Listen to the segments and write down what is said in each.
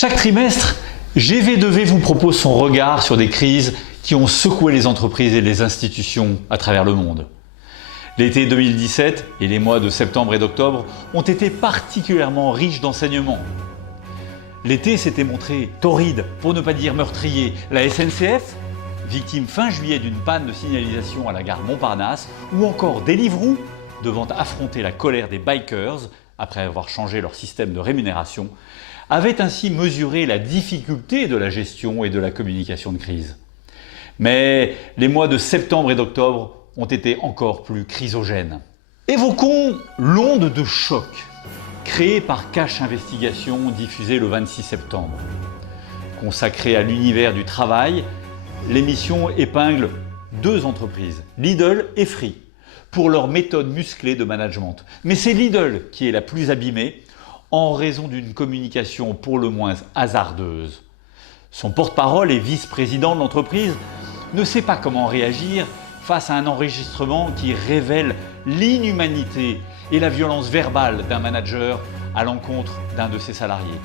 Chaque trimestre, GV2V vous propose son regard sur des crises qui ont secoué les entreprises et les institutions à travers le monde. L'été 2017 et les mois de septembre et d'octobre ont été particulièrement riches d'enseignements. L'été s'était montré torride, pour ne pas dire meurtrier. La SNCF, victime fin juillet d'une panne de signalisation à la gare Montparnasse, ou encore Deliveroo, devant affronter la colère des bikers après avoir changé leur système de rémunération, avaient ainsi mesuré la difficulté de la gestion et de la communication de crise. Mais les mois de septembre et d'octobre ont été encore plus chrysogènes. Évoquons l'onde de choc créée par Cash Investigation diffusée le 26 septembre. Consacrée à l'univers du travail, l'émission épingle deux entreprises, Lidl et Free, pour leur méthode musclée de management. Mais c'est Lidl qui est la plus abîmée en raison d'une communication pour le moins hasardeuse. Son porte-parole et vice-président de l'entreprise ne sait pas comment réagir face à un enregistrement qui révèle l'inhumanité et la violence verbale d'un manager à l'encontre d'un de ses salariés.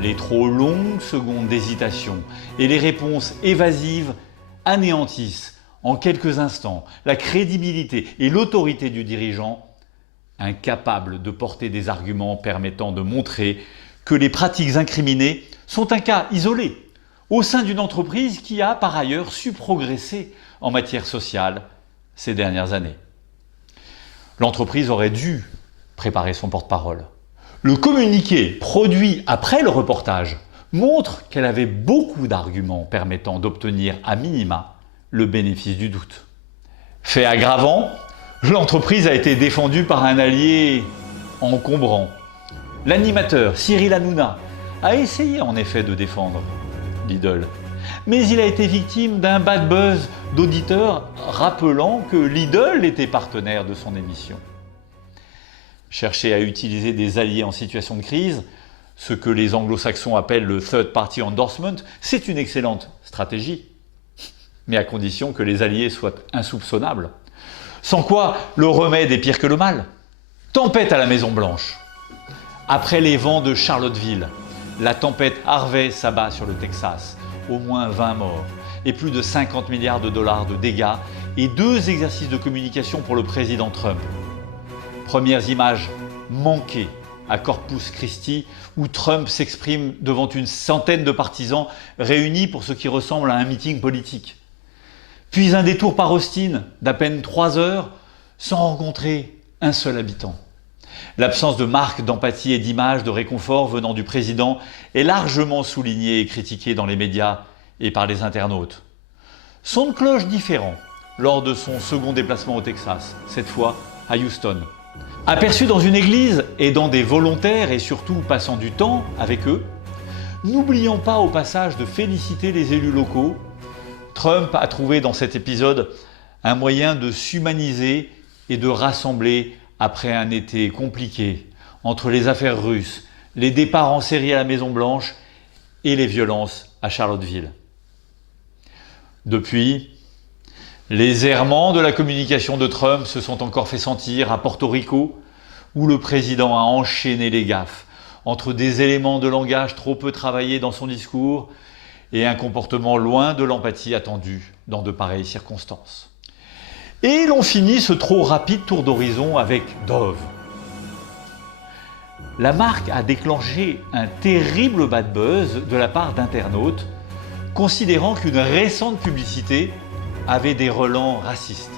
Les trop longues secondes d'hésitation et les réponses évasives anéantissent en quelques instants la crédibilité et l'autorité du dirigeant, incapable de porter des arguments permettant de montrer que les pratiques incriminées sont un cas isolé au sein d'une entreprise qui a par ailleurs su progresser en matière sociale ces dernières années. L'entreprise aurait dû préparer son porte-parole. Le communiqué produit après le reportage montre qu'elle avait beaucoup d'arguments permettant d'obtenir à minima le bénéfice du doute. Fait aggravant, l'entreprise a été défendue par un allié encombrant. L'animateur Cyril Hanouna a essayé en effet de défendre Lidl, mais il a été victime d'un bad buzz d'auditeurs rappelant que Lidl était partenaire de son émission. Chercher à utiliser des alliés en situation de crise, ce que les anglo-saxons appellent le third party endorsement, c'est une excellente stratégie, mais à condition que les alliés soient insoupçonnables. Sans quoi, le remède est pire que le mal. Tempête à la Maison-Blanche. Après les vents de Charlottesville, la tempête Harvey s'abat sur le Texas. Au moins 20 morts et plus de 50 milliards de dollars de dégâts et 2 exercices de communication pour le président Trump. Premières images manquées à Corpus Christi où Trump s'exprime devant une centaine de partisans réunis pour ce qui ressemble à un meeting politique. Puis un détour par Austin d'à peine 3 heures sans rencontrer un seul habitant. L'absence de marque d'empathie et d'image de réconfort venant du président est largement soulignée et critiquée dans les médias et par les internautes. Son de cloche différent lors de son second déplacement au Texas, cette fois à Houston. Aperçu dans une église aidant des volontaires et surtout passant du temps avec eux, n'oublions pas au passage de féliciter les élus locaux. Trump a trouvé dans cet épisode un moyen de s'humaniser et de rassembler après un été compliqué entre les affaires russes, les départs en série à la Maison-Blanche et les violences à Charlottesville. Depuis, les errements de la communication de Trump se sont encore fait sentir à Porto Rico, où le président a enchaîné les gaffes entre des éléments de langage trop peu travaillés dans son discours et un comportement loin de l'empathie attendue dans de pareilles circonstances. Et l'on finit ce trop rapide tour d'horizon avec Dove. La marque a déclenché un terrible bad buzz de la part d'internautes, considérant qu'une récente publicité avait des relents racistes.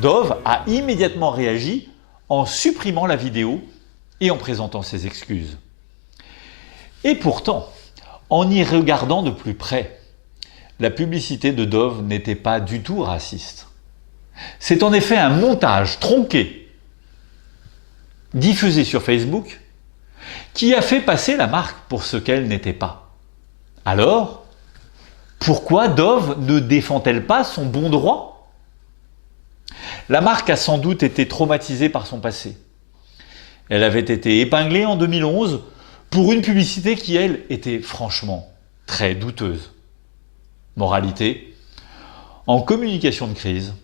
Dove a immédiatement réagi en supprimant la vidéo et en présentant ses excuses. Et pourtant, en y regardant de plus près, la publicité de Dove n'était pas du tout raciste. C'est en effet un montage tronqué, diffusé sur Facebook, qui a fait passer la marque pour ce qu'elle n'était pas. Alors, pourquoi Dove ne défend-elle pas son bon droit? La marque a sans doute été traumatisée par son passé. Elle avait été épinglée en 2011 pour une publicité qui, elle, était franchement très douteuse. Moralité, en communication de crise,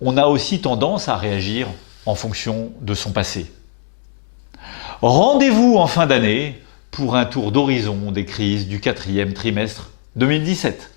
on a aussi tendance à réagir en fonction de son passé. Rendez-vous en fin d'année pour un tour d'horizon des crises du quatrième trimestre 2017.